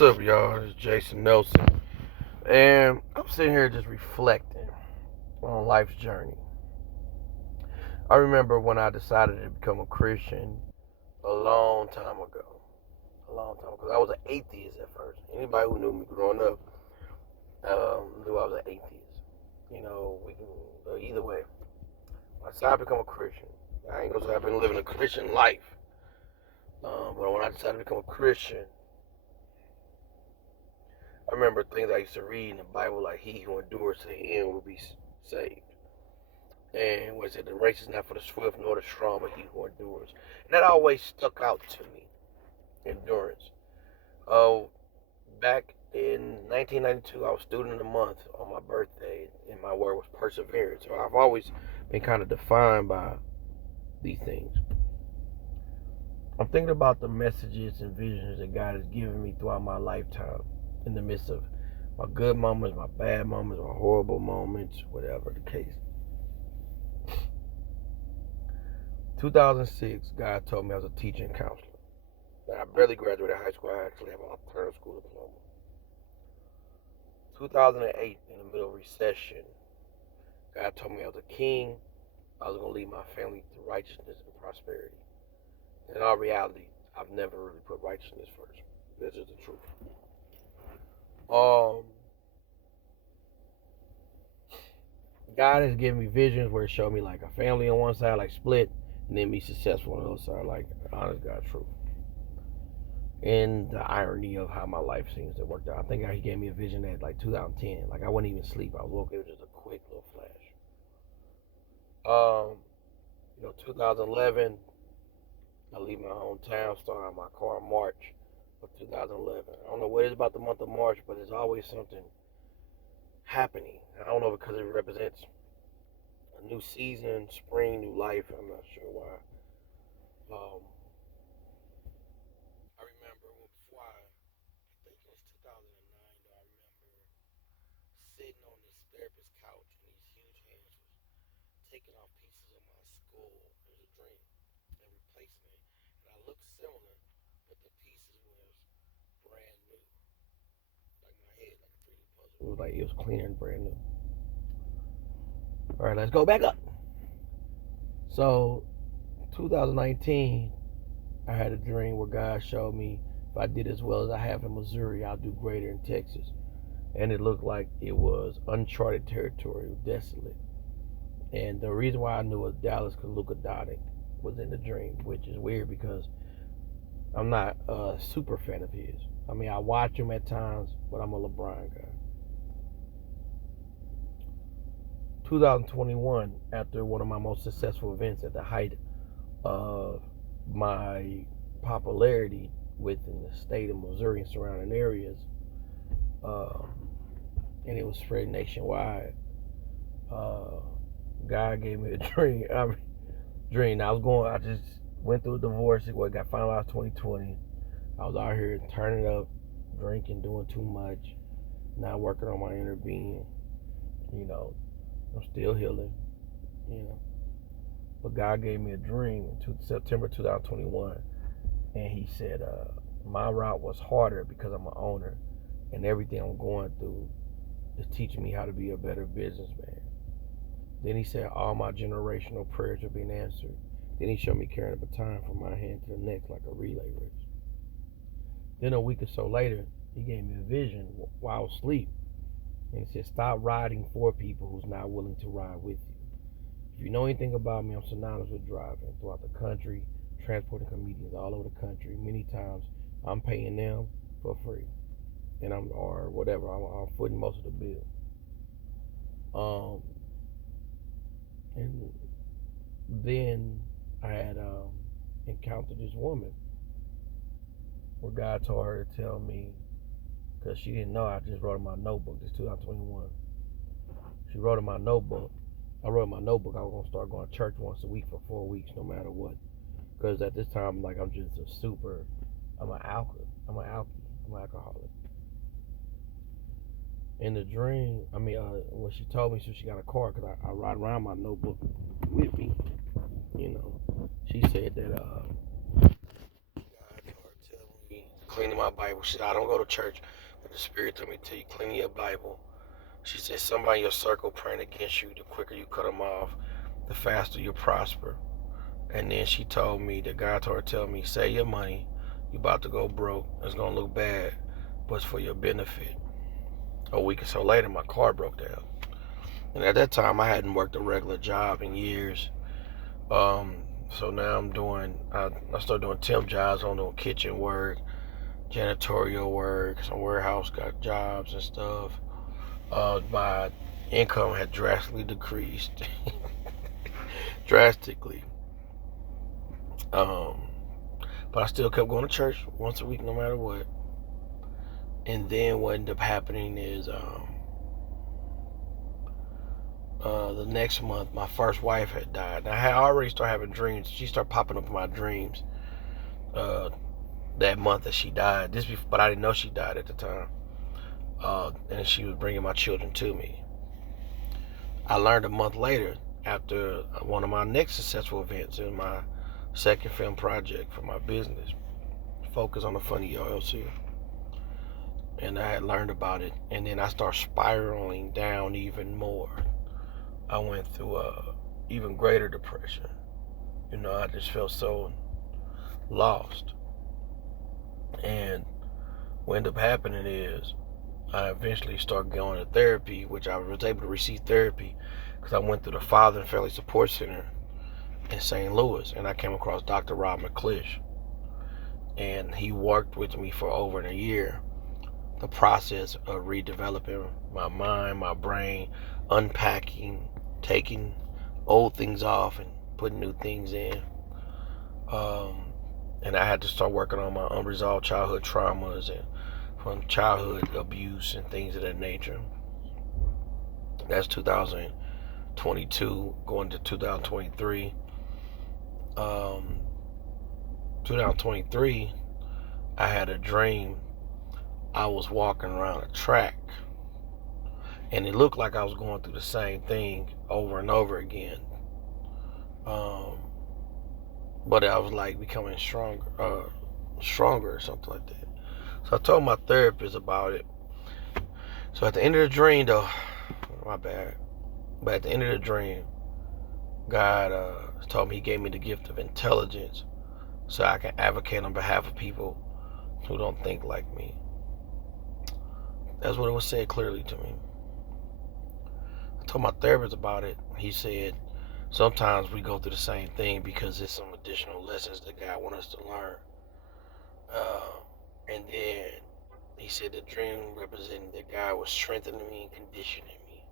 What's up, y'all? It's Jason Nelson, and I'm sitting here just reflecting on life's journey. I remember when I decided to become a Christian a long time ago. A long time ago. I was an atheist at first. Anybody who knew me growing up knew I was an atheist. We can either way. When I decided to become a Christian, I ain't gonna say I've been living a Christian life, but when I decided to become a Christian, I remember things I used to read in the Bible, like he who endures to the end will be saved. And what is it? The race is not for the swift nor the strong, but he who endures. And that always stuck out to me. Endurance. Oh, back in 1992, I was student of the month on my birthday, and my word was perseverance. So I've always been kind of defined by these things. I'm thinking about the messages and visions that God has given me throughout my lifetime, in the midst of my good moments, my bad moments, my horrible moments, whatever the case. 2006, God told me I was a teacher and counselor. Now, I barely graduated high school. I actually have an alternative school diploma. 2008, in the middle of recession, God told me I was a king. I was going to lead my family to righteousness and prosperity. In all reality, I've never really put righteousness first. This is the truth. God has given me visions where it showed me like a family on one side, like split, and then be successful on the other side, like honest God truth. And the irony of how my life seems to work out. I think he gave me a vision at like 2010. Like I wouldn't even sleep. I was woke. It was just a quick little flash. 2011, I leave my hometown, start on my car in March of 2011. I don't know what it is about the month of March, but there's always something happening. I don't know because it represents a new season, spring, new life. I'm not sure why. Um, I remember before I think it was 2009, though, I remember sitting on this therapist's couch and these huge hands was taking off pieces of my skull. It was a dream and replacement. And I looked similar, but the pieces was brand new. Like my head, like a 3D puzzle. It was cleaner and brand new. All right, let's go back up. So, 2019, I had a dream where God showed me if I did as well as I have in Missouri, I'll do greater in Texas. And it looked like it was uncharted territory, desolate. And the reason why I knew it was Dallas because Luka Doncic was in the dream, which is weird because I'm not a super fan of his. I mean, I watch him at times, but I'm a LeBron guy. 2021, after one of my most successful events at the height of my popularity within the state of Missouri and surrounding areas, and it was spread nationwide. God gave me a dream. Dream. I just went through a divorce. It got finalized 2020. I was out here turning up, drinking, doing too much, not working on my inner being. You know, I'm still healing. You know, but God gave me a dream in September 2021, and He said, my route was harder because I'm an owner, and everything I'm going through is teaching me how to be a better businessman. Then He said all my generational prayers are being answered. Then He showed me carrying a baton from my hand to the next like a relay race. Then a week or so later, He gave me a vision while I was asleep. And He said, stop riding for people who's not willing to ride with you. If you know anything about me, I'm synonymous with driving throughout the country, transporting comedians all over the country. Many times I'm paying them for free. And or whatever, I'm footing most of the bill. And then I had encountered this woman where God told her to tell me, because she didn't know, I just wrote in my notebook, this 2021. She wrote in my notebook. I wrote in my notebook I was going to start going to church once a week for 4 weeks, no matter what. Because at this time, like, I'm just I'm an alcoholic. In the dream, when she told me, so she got a car, because I ride around my notebook with me, she said that God told her to tell me cleaning my Bible. She said, I don't go to church, but the Spirit told me to tell you, clean your Bible. She said, somebody in your circle praying against you, the quicker you cut them off, the faster you prosper. And then she told me that God told her to tell me, save your money. You about to go broke. It's going to look bad, but it's for your benefit. A week or so later, my car broke down. And at that time, I hadn't worked a regular job in years. So now I started doing temp jobs. I'm doing kitchen work, janitorial work, some warehouse jobs and stuff. My income had drastically decreased. Drastically. But I still kept going to church once a week no matter what. And then what ended up happening is the next month my first wife had died. And I had already started having dreams. She started popping up in my dreams that month that she died. But I didn't know she died at the time. And she was bringing my children to me. I learned a month later, after one of my next successful events in my second film project for my business, Focus on the Funny LLC. And I had learned about it, and then I started spiraling down even more. I went through a even greater depression. I just felt so lost. And what ended up happening is I eventually started going to therapy, which I was able to receive therapy because I went through the Father and Family Support Center in St. Louis, and I came across Dr. Rob McClish. And he worked with me for over a year. The process of redeveloping my mind, my brain, unpacking, taking old things off and putting new things in. And I had to start working on my unresolved childhood traumas and from childhood abuse and things of that nature. That's 2022 going to 2023. 2023, I had a dream. I was walking around a track, and it looked like I was going through the same thing over and over again. But I was like becoming stronger or something like that. So I told my therapist about it. So at the end of the dream, though, my bad. But at the end of the dream, God told me He gave me the gift of intelligence, so I can advocate on behalf of people who don't think like me. That's what it was said clearly to me. I told my therapist about it. He said, sometimes we go through the same thing because there's some additional lessons that God wants us to learn. And then he said the dream represented that God was strengthening me and conditioning me.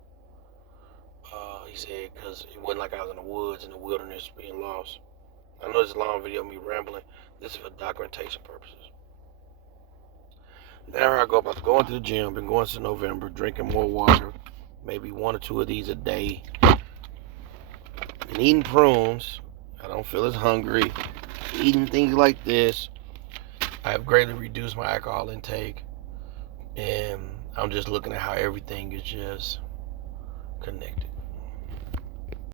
He said, because it wasn't like I was in the woods, in the wilderness, being lost. I know this is a long video of me rambling. This is for documentation purposes. Now I go about to go into the gym. Been going since November, drinking more water, maybe 1 or 2 of these a day. Been eating prunes. I don't feel as hungry. Eating things like this. I have greatly reduced my alcohol intake. And I'm just looking at how everything is just connected.